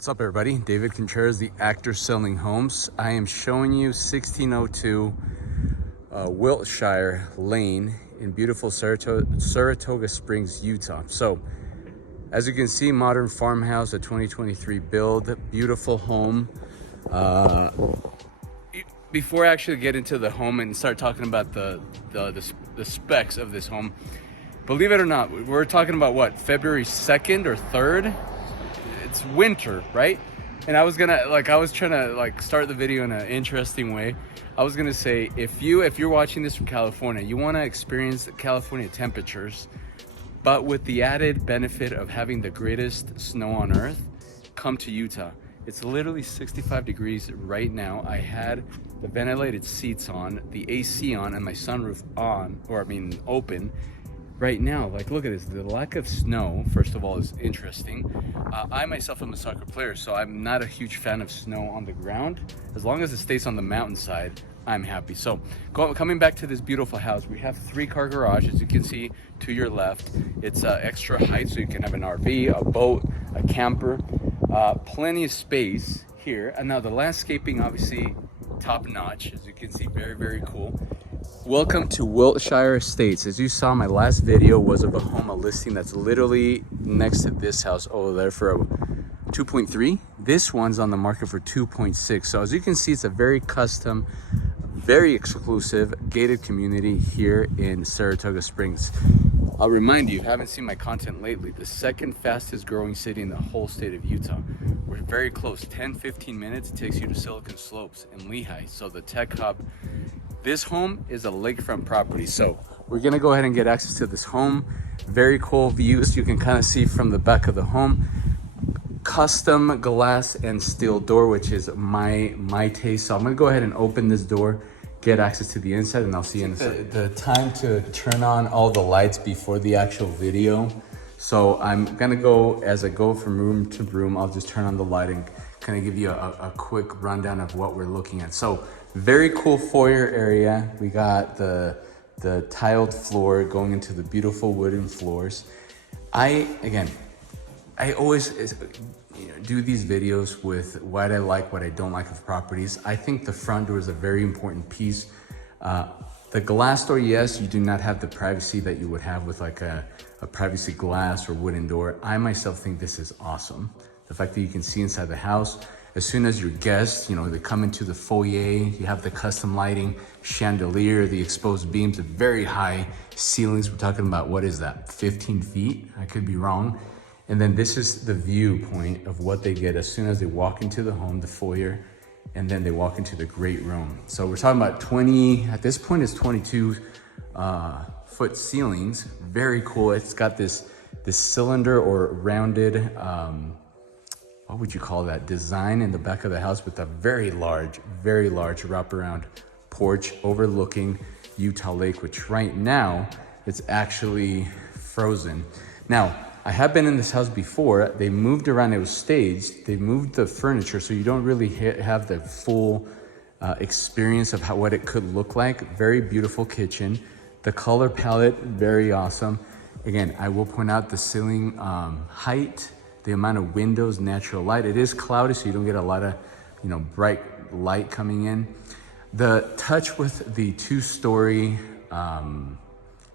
What's up, everybody? David Contreras, the actor selling homes. I am showing you 1602 Wiltshire Lane in beautiful Saratoga Springs, Utah. So, as you can see, modern farmhouse, a 2023 build, beautiful home. Before I actually get into the home and start talking about the specs of this home, believe it or not, we're talking about what, February 2nd or 3rd? It's winter, right? And I was trying to start the video in an interesting way. I was gonna say, if you're watching this from California, you want to experience the California temperatures, but with the added benefit of having the greatest snow on earth, come to Utah. It's literally 65 degrees right now. I had the ventilated seats on, the AC on, and my sunroof open. Right now, like, look at this. The lack of snow, first of all, is interesting. I myself am a soccer player, so I'm not a huge fan of snow on the ground. As long as it stays on the mountainside, I'm happy. So coming back to this beautiful house, we have 3-car garage, as you can see to your left. It's extra height, so you can have an RV, a boat, a camper, plenty of space here. And now the landscaping, obviously top notch, as you can see, very, very cool. Welcome to Wiltshire Estates. As you saw, my last video was of a home, a listing that's literally next to this house over there for a 2.3. This one's on the market for 2.6. So as you can see, it's a very custom, very exclusive gated community here in Saratoga Springs. I'll remind you, if you haven't seen my content lately, the second fastest growing city in the whole state of Utah. We're very close, 10-15 minutes. It takes you to Silicon Slopes and Lehigh, so the tech hub. This home is a lakefront property, so we're gonna go ahead and get access to this home. Very cool views you can kind of see from the back of the home. Custom glass and steel door, which is my taste. So I'm gonna go ahead and open this door, get access to the inside, and I'll see you in a second. The time to turn on all the lights before the actual video. So I'm gonna go, as I go from room to room, I'll just turn on the light and kind of give you a quick rundown of what we're looking at. So very cool foyer area. We got the tiled floor going into the beautiful wooden floors. I always do these videos with what I like, what I don't like of properties. I think the front door is a very important piece. The glass door, yes, you do not have the privacy that you would have with like a privacy glass or wooden door. I myself think this is awesome. The fact that you can see inside the house. As soon as your guests, they come into the foyer, you have the custom lighting, chandelier, the exposed beams, the very high ceilings. We're talking about, what is that, 15 feet? I could be wrong. And then this is the viewpoint of what they get as soon as they walk into the home, the foyer, and then they walk into the great room. So we're talking about 20, at this point it's 22 foot ceilings. Very cool. It's got this cylinder or rounded, what would you call that, design in the back of the house with a very large wraparound porch overlooking Utah Lake, which right now it's actually frozen. Now, I have been in this house before. They moved around, it was staged. They moved the furniture, so you don't really have the full experience of what it could look like. Very beautiful kitchen. The color palette, very awesome. Again, I will point out the ceiling height, the amount of windows, natural light. It is cloudy, so you don't get a lot of, bright light coming in. The touch with the 2-story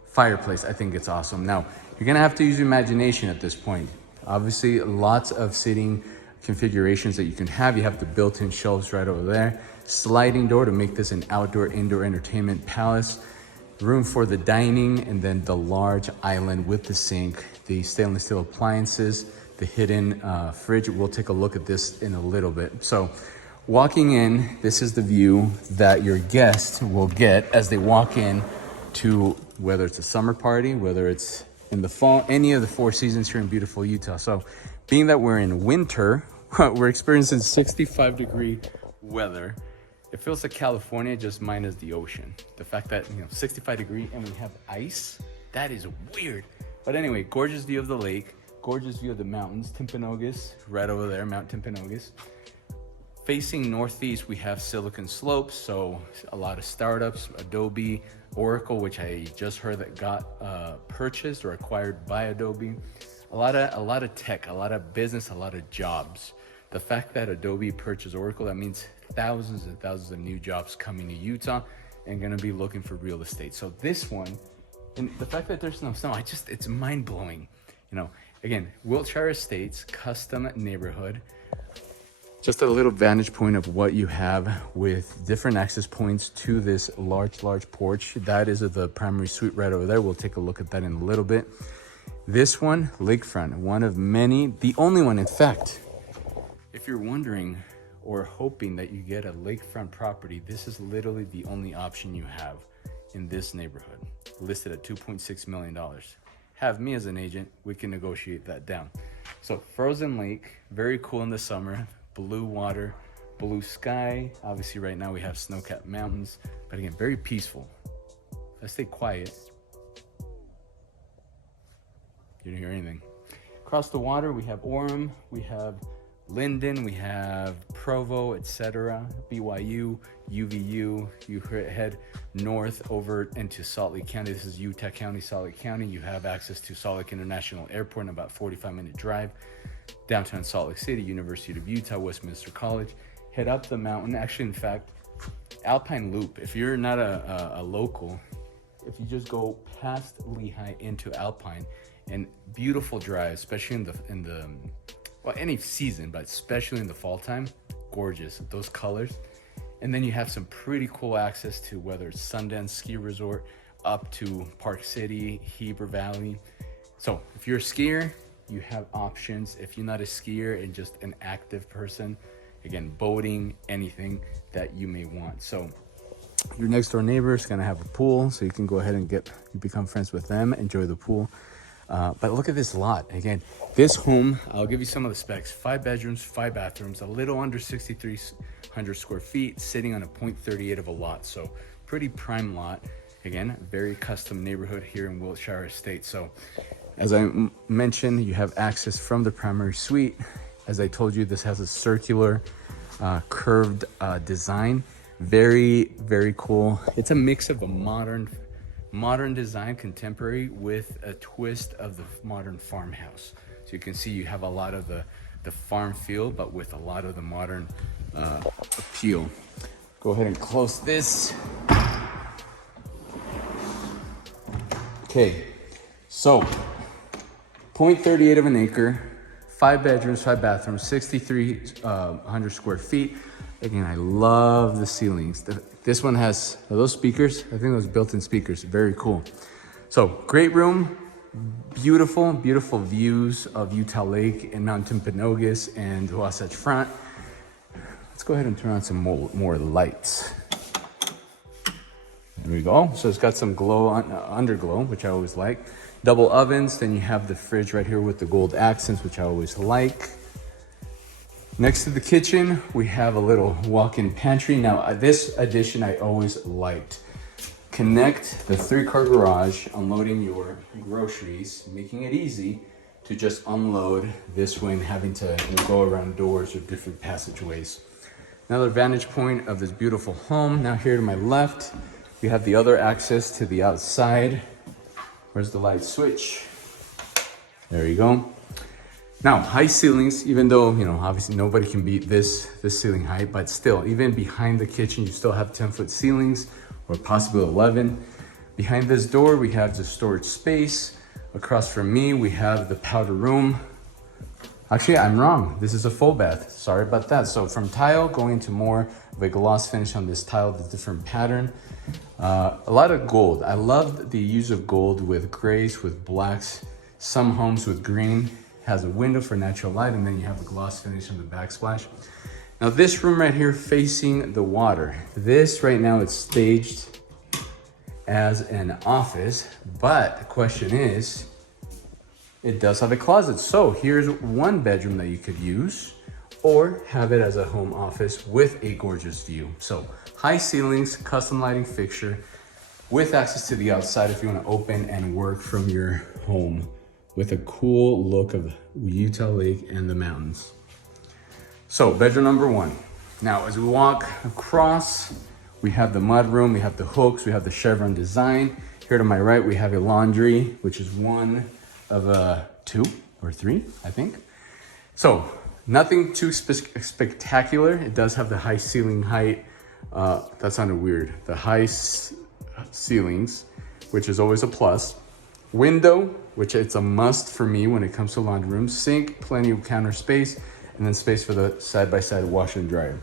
fireplace, I think it's awesome. Now, you're gonna have to use your imagination at this point. Obviously, lots of sitting configurations that you can have. You have the built-in shelves right over there. Sliding door to make this an outdoor-indoor entertainment palace. Room for the dining, and then the large island with the sink, the stainless steel appliances, the hidden fridge. We'll take a look at this in a little bit. So walking in, this is the view that your guests will get as they walk in to, whether it's a summer party, whether it's in the fall, any of the 4 seasons here in beautiful Utah. So being that we're in winter, we're experiencing 65-degree weather. It feels like California, just minus the ocean. The fact that, 65 degree and we have ice, that is weird. But anyway, gorgeous view of the lake, gorgeous view of the mountains. Timpanogos, right over there, Mount Timpanogos. Facing northeast, we have Silicon Slopes, so a lot of startups, Adobe, Oracle, which I just heard that got purchased or acquired by Adobe. A lot of tech, a lot of business, a lot of jobs. The fact that Adobe purchased Oracle, that means thousands and thousands of new jobs coming to Utah and gonna be looking for real estate. So this one, and the fact that there's no snow, it's mind blowing. You know, again, Wiltshire Estates, custom neighborhood. Just a little vantage point of what you have with different access points to this large porch. That is the primary suite right over there. We'll take a look at that in a little bit. This one, lakefront, one of many, the only one, in fact. If you're wondering or hoping that you get a lakefront property, this is literally the only option you have in this neighborhood, listed at $2.6 million. Have me as an agent, we can negotiate that down. So frozen lake, very cool in the summer, blue water, blue sky. Obviously right now we have snow-capped mountains, but again, very peaceful. If I stay quiet, you don't hear anything. Across the water, we have Orem, we have Linden, we have Provo, etc., BYU, UVU. You head north over into Salt Lake County. This is Utah County, Salt Lake County. You have access to Salt Lake International Airport in about 45-minute drive. Downtown Salt Lake City, University of Utah, Westminster College. Head up the mountain. Actually, in fact, Alpine Loop. If you're not a local, if you just go past Lehigh into Alpine, and beautiful drive, especially in the well, any season, but especially in the fall time, gorgeous, those colors. And then you have some pretty cool access to whether it's Sundance Ski Resort, up to Park City, Heber Valley. So if you're a skier, you have options. If you're not a skier and just an active person, again, boating, anything that you may want. So your next door neighbor is gonna have a pool, so you can go ahead and become friends with them, enjoy the pool. But look at this lot. Again, this home, I'll give you some of the specs. 5 bedrooms, 5 bathrooms, a little under 6,300 square feet, sitting on a 0.38 of a lot. So pretty prime lot. Again, very custom neighborhood here in Wiltshire Estate. So as I mentioned, you have access from the primary suite. As I told you, this has a circular curved design. Very, very cool. It's a mix of a modern design, contemporary, with a twist of the modern farmhouse. So you can see you have a lot of the farm feel, but with a lot of the modern appeal. Go ahead and close this. Okay, so 0.38 of an acre, 5 bedrooms, 5 bathrooms, 6,300 square feet. Again, I love the ceilings. This one has, are those speakers? I think those built-in speakers, very cool. So great room, beautiful, beautiful views of Utah Lake and Mount Timpanogos and Wasatch Front. Let's go ahead and turn on some more lights. There we go. So it's got some glow, underglow, which I always like. Double ovens, then you have the fridge right here with the gold accents, which I always like. Next to the kitchen, we have a little walk-in pantry. Now, this addition I always liked. Connect the 3-car garage, unloading your groceries, making it easy to just unload this way and having to go around doors or different passageways. Another vantage point of this beautiful home. Now here to my left, we have the other access to the outside. Where's the light switch? There you go. Now, high ceilings, even though, you know, obviously nobody can beat this ceiling height, but still, even behind the kitchen, you still have 10-foot ceilings, or possibly 11. Behind this door, we have the storage space. Across from me, we have the powder room. Actually, I'm wrong. This is a full bath. Sorry about that. So from tile, going to more of a gloss finish on this tile, the different pattern. A lot of gold. I love the use of gold with grays, with blacks, some homes with green. Has a window for natural light, and then you have a gloss finish on the backsplash. Now this room right here facing the water. This right now it's staged as an office, but the question is, it does have a closet. So here's one bedroom that you could use or have it as a home office with a gorgeous view. So high ceilings, custom lighting fixture with access to the outside if you want to open and work from your home, with a cool look of Utah Lake and the mountains. So bedroom number 1. Now, as we walk across, we have the mud room, we have the hooks, we have the chevron design. Here to my right, we have a laundry, which is one of 2 or 3, I think. So Nothing too spectacular. It does have the high ceiling height. That sounded weird. The high ceilings, which is always a plus. Window, which it's a must for me when it comes to laundry room. Sink, plenty of counter space, and then space for the side-by-side washer and dryer.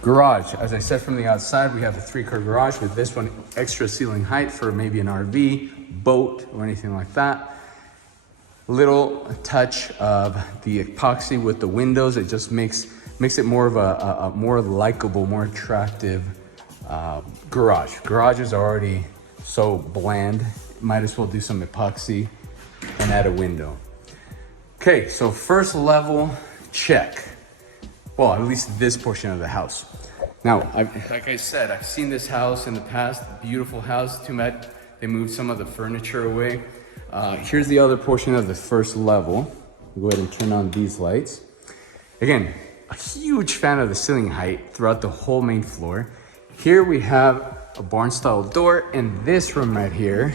Garage, as I said from the outside, we have a 3-car garage with this one extra ceiling height for maybe an RV, boat, or anything like that. Little touch of the epoxy with the windows. It just makes it more of a more likable, more attractive garage. Garages are already so bland. Might as well do some epoxy and add a window. Okay, so first level, check. Well, at least this portion of the house. Now, like I said, I've seen this house in the past, beautiful house. Too bad they moved some of the furniture away. Here's the other portion of the first level. Go ahead and turn on these lights. Again, a huge fan of the ceiling height throughout the whole main floor. Here we have a barn style door, and this room right here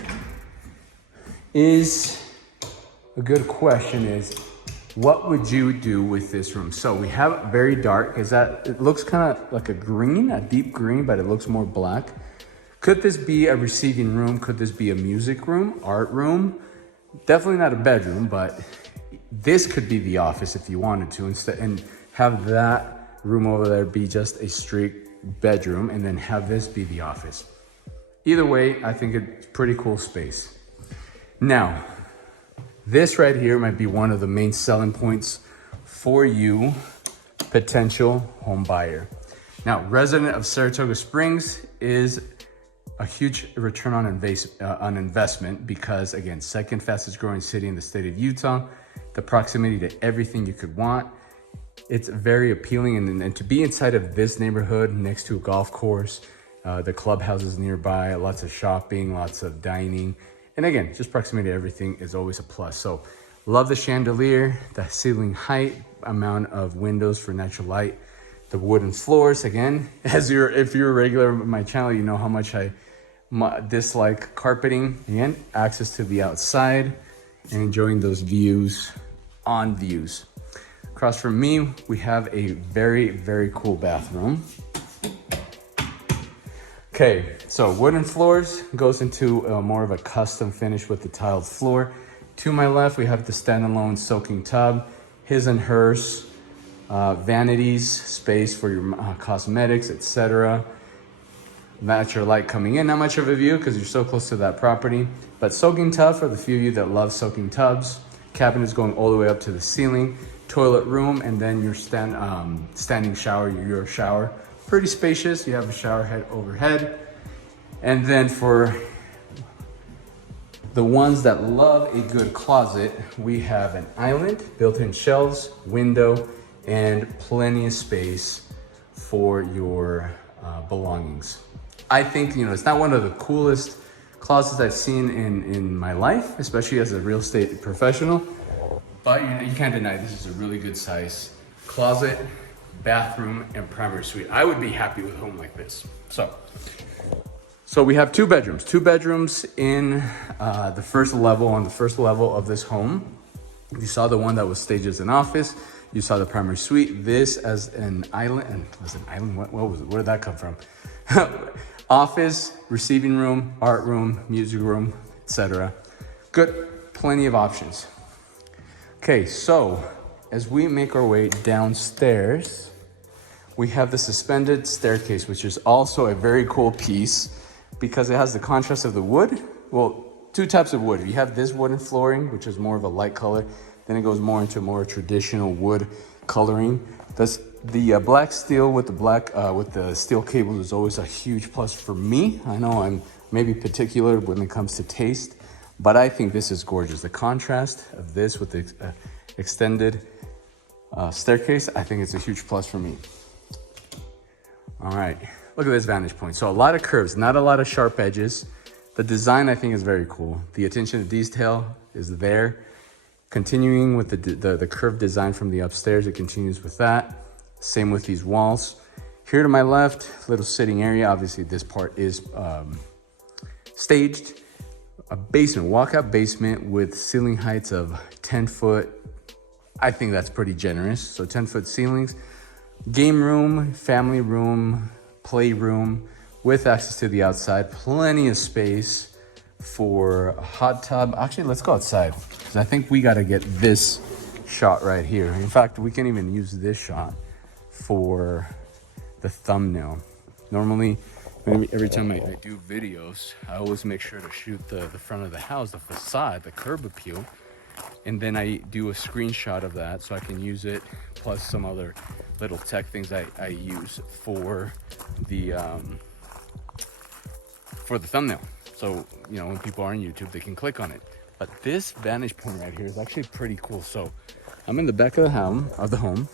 is a good question is, what would you do with this room? So we have it very dark. It looks kind of like a green, a deep green, but it looks more black. Could this be a receiving room? Could this be a music room, art room? Definitely not a bedroom, but this could be the office if you wanted to instead, and have that room over there be just a straight bedroom, and then have this be the office. Either way, I think it's pretty cool space. Now, this right here might be one of the main selling points for you, potential home buyer. Now, resident of Saratoga Springs is a huge return on investment because, again, second fastest growing city in the state of Utah, the proximity to everything you could want. It's very appealing, and to be inside of this neighborhood next to a golf course, the clubhouses nearby, lots of shopping, lots of dining. And again, just proximity to everything is always a plus. So love the chandelier, the ceiling height, amount of windows for natural light, the wooden floors. Again, if you're a regular of my channel, you know how much I dislike carpeting. Again, access to the outside and enjoying those views on views. Across from me, we have a very, very cool bathroom. Okay, so wooden floors goes into more of a custom finish with the tiled floor. To my left, we have the standalone soaking tub, his and hers, vanities, space for your cosmetics, etc. Natural light coming in, not much of a view because you're so close to that property, but soaking tub for the few of you that love soaking tubs. Cabinets going all the way up to the ceiling, toilet room, and then your standing shower, your shower. Pretty spacious. You have a shower head overhead. And then for the ones that love a good closet, we have an island, built-in shelves, window, and plenty of space for your belongings. I think, it's not one of the coolest closets I've seen in my life, especially as a real estate professional, but you can't deny this is a really good size closet, bathroom, and primary suite. I would be happy with a home like this. So we have two bedrooms in the first level, on the first level of this home. You saw the one that was staged as an office. You saw the primary suite. This as an island, and was it an island? What was it? Where did that come from? Office, receiving room, art room, music room, etc. Good, plenty of options. Okay, so as we make our way downstairs, we have the suspended staircase, which is also a very cool piece because it has the contrast of the wood. Well, two types of wood. You have this wooden flooring, which is more of a light color. Then it goes more into more traditional wood coloring. The black steel with the steel cables is always a huge plus for me. I know I'm maybe particular when it comes to taste, but I think this is gorgeous. The contrast of this with the extended staircase, I think it's a huge plus for me. All right, look at this vantage point. So a lot of curves, not a lot of sharp edges. The design, I think, is very cool. The attention to detail is there. Continuing with the curved design from the upstairs, it continues with that. Same with these walls. Here to my left, little sitting area. Obviously, this part is staged. A basement, walkout basement with ceiling heights of 10 foot. I think that's pretty generous. So 10-foot ceilings, game room, family room, playroom with access to the outside, plenty of space for a hot tub. Actually, let's go outside because I think we got to get this shot right here. In fact, we can even use this shot for the thumbnail. Normally, every time I do videos, I always make sure to shoot the front of the house, the facade, the curb appeal, and then I do a screenshot of that so I can use it, plus some other little tech things I use for the thumbnail. So, you know, when people are on YouTube, they can click on it. But this vantage point right here is actually pretty cool. So I'm in the back of the home.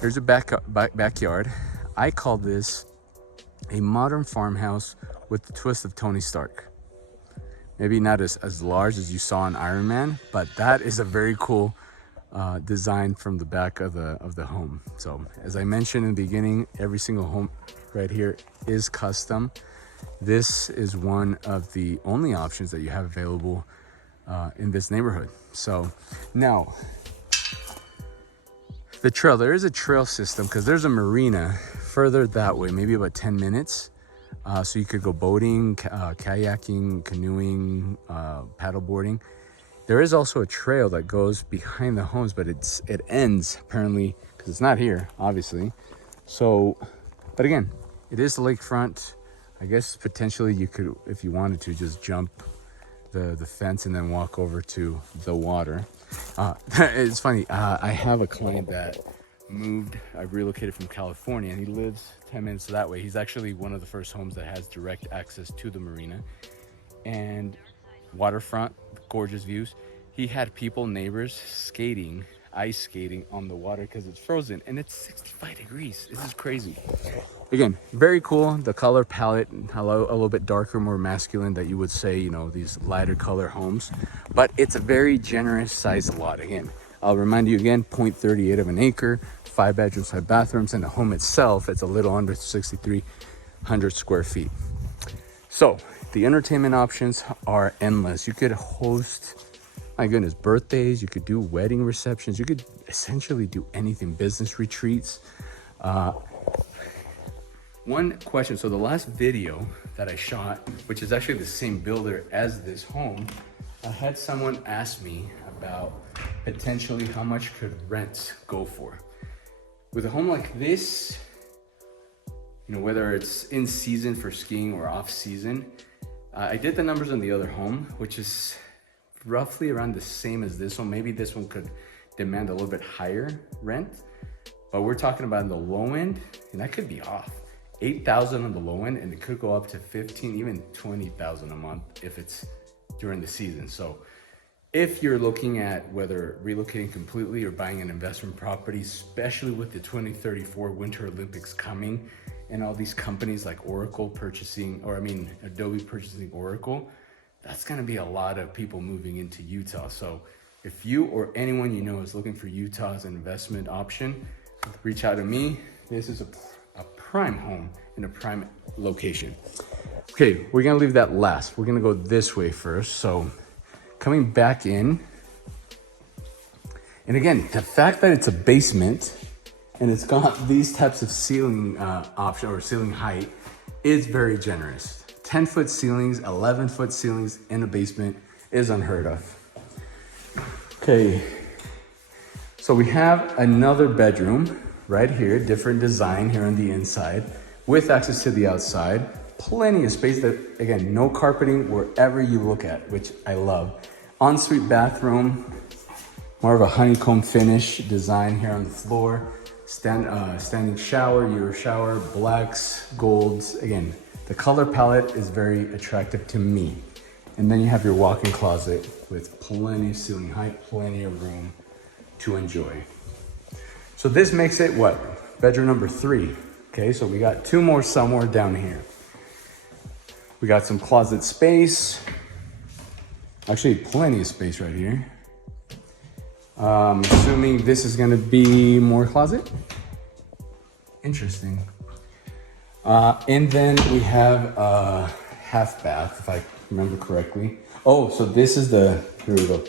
Here's a backyard. I call this a modern farmhouse with the twist of Tony Stark. Maybe not as large as you saw in Iron Man, but that is a very cool design from the back of the home. So as I mentioned in the beginning, every single home right here is custom. This is one of the only options that you have available in this neighborhood. So now the trail, there is a trail system because there's a marina further that way, maybe about 10 minutes. So you could go boating, kayaking, canoeing, paddleboarding. There is also a trail that goes behind the homes, but it ends apparently because it's not here, obviously. So, but again, it is the lakefront. I guess potentially you could, if you wanted to, just jump the fence and then walk over to the water. It's funny, I have a client that I relocated from California, and he lives 10 minutes that way. He's actually one of the first homes that has direct access to the marina and waterfront, gorgeous views. He had neighbors skating, ice skating on the water because it's frozen, and it's 65 degrees. This is crazy. Again, very cool. The color palette, a little bit darker, more masculine that you would say, you know, these lighter color homes, but it's a very generous sized lot. Again, I'll remind you again, 0.38 of an acre, 5 bedrooms, 5 bathrooms, and the home itself, it's a little under 6,300 square feet. So the entertainment options are endless. You could host, my goodness, birthdays, you could do wedding receptions, you could essentially do anything, business retreats. One question, so the last video that I shot, which is actually the same builder as this home, I had someone ask me about potentially how much could rents go for. With a home like this, you know, whether it's in season for skiing or off season, I did the numbers on the other home, which is roughly around the same as this one. Maybe this one could demand a little bit higher rent, but we're talking about the low end, and that could be off. 8,000 on the low end, and it could go up to 15, even 20,000 a month if it's during the season. So if you're looking at whether relocating completely or buying an investment property, especially with the 2034 Winter Olympics coming and all these companies like Adobe purchasing Oracle, that's gonna be a lot of people moving into Utah. So if you or anyone you know is looking for Utah as an investment option, reach out to me. This is a prime home in a prime location. Okay, we're gonna leave that last. We're gonna go this way first. So coming back in, and again, the fact that it's a basement and it's got these types of ceiling option or ceiling height is very generous. 10-foot ceilings, 11-foot ceilings in a basement is unheard of. Okay, so we have another bedroom right here, different design here on the inside with access to the outside. Plenty of space, that again, no carpeting wherever you look at, which I love. Ensuite bathroom, more of a honeycomb finish design here on the floor. Standing shower, your shower, blacks, golds. Again, the color palette is very attractive to me. And then you have your walk-in closet with plenty of ceiling height, plenty of room to enjoy. So this makes it what? Bedroom number 3. Okay, so we got 2 more somewhere down here. We got some closet space. Actually, plenty of space right here. Assuming this is gonna be more closet. Interesting. And then we have a half bath, if I remember correctly. Oh, so this is here we go.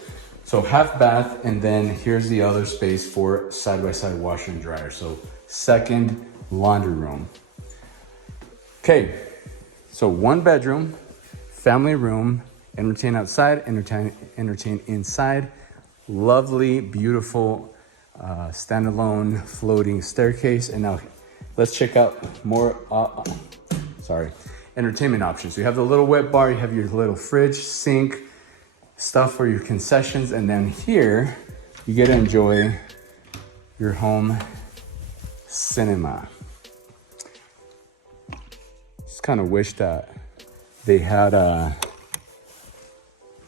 So half bath, and then here's the other space for side-by-side washer and dryer. So second laundry room. Okay, so 1 bedroom, family room, entertain outside, entertain inside. Lovely, beautiful, standalone floating staircase. And now let's check out more, entertainment options. So you have the little wet bar, you have your little fridge, sink, stuff for your concessions. And then here, you get to enjoy your home cinema. Just kind of wish that they had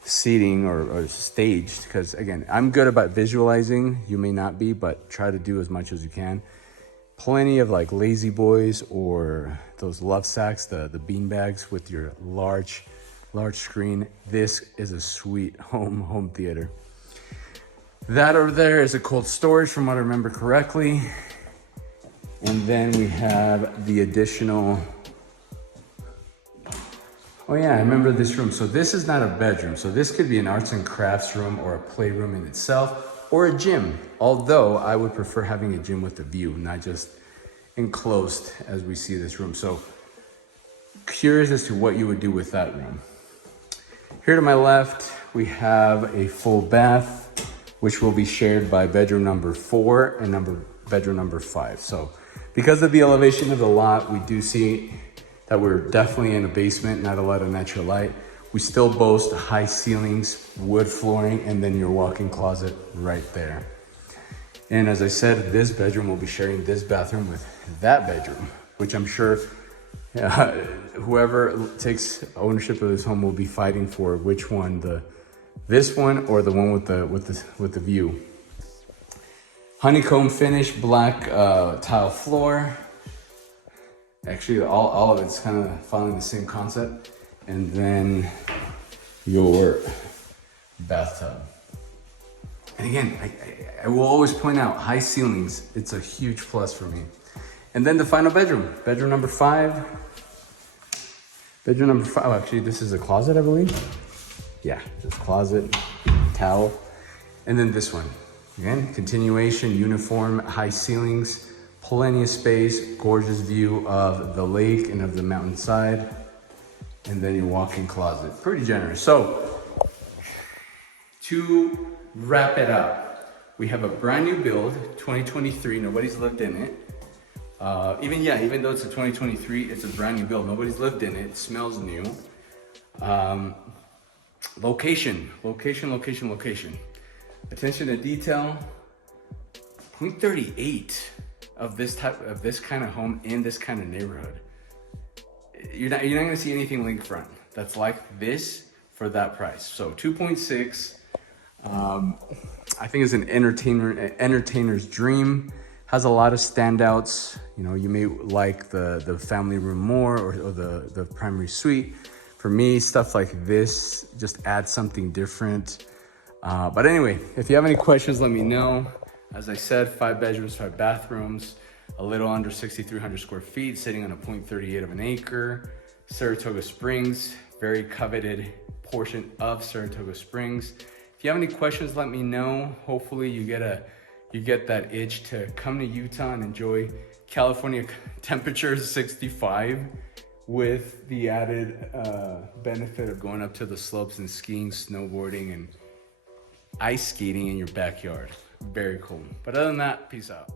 seating or staged, because again, I'm good about visualizing. You may not be, but try to do as much as you can. Plenty of like lazy boys or those love sacks, the bean bags with your large screen. This is a sweet home theater. That over there is a cold storage from what I remember correctly. And then we have the additional, oh yeah, I remember this room. So this is not a bedroom. So this could be an arts and crafts room or a playroom in itself, or a gym. Although I would prefer having a gym with a view, not just enclosed as we see this room. So curious as to what you would do with that room. Here to my left, we have a full bath, which will be shared by bedroom number 4 and bedroom number 5. So because of the elevation of the lot, we do see that we're definitely in a basement, not a lot of natural light. We still boast high ceilings, wood flooring, and then your walk-in closet right there. And as I said, this bedroom will be sharing this bathroom with that bedroom, which I'm sure whoever takes ownership of this home will be fighting for which one, this one or the one with the view. Honeycomb finish, black tile floor. Actually, all of it's kind of following the same concept. And then your bathtub. And again, I will always point out high ceilings. It's a huge plus for me. And then the final bedroom, bedroom number 5. Bedroom number 5, oh, actually this is a closet, I believe. Yeah, just closet, towel. And then this one, again, continuation, uniform, high ceilings, plenty of space, gorgeous view of the lake and of the mountainside. And then your walk-in closet, pretty generous. So to wrap it up, we have a brand new build, 2023, nobody's lived in it. Even though it's a 2023, it's a brand new build. Nobody's lived in it. It smells new. Location. Attention to detail. 0.38 of this kind of home in this kind of neighborhood. You're not gonna see anything lakefront that's like this for that price. So 2.6. I think it's an entertainer's dream. Has a lot of standouts. You know, you may like the family room more or the primary suite. For me, stuff like this just adds something different. But anyway, if you have any questions, let me know. As I said, 5 bedrooms, 5 bathrooms, a little under 6,300 square feet, sitting on a 0.38 of an acre. Saratoga Springs, very coveted portion of Saratoga Springs. If you have any questions, let me know. Hopefully you get that itch to come to Utah and enjoy California temperatures 65 with the added benefit of going up to the slopes and skiing, snowboarding, and ice skating in your backyard. Very cool. But other than that, peace out.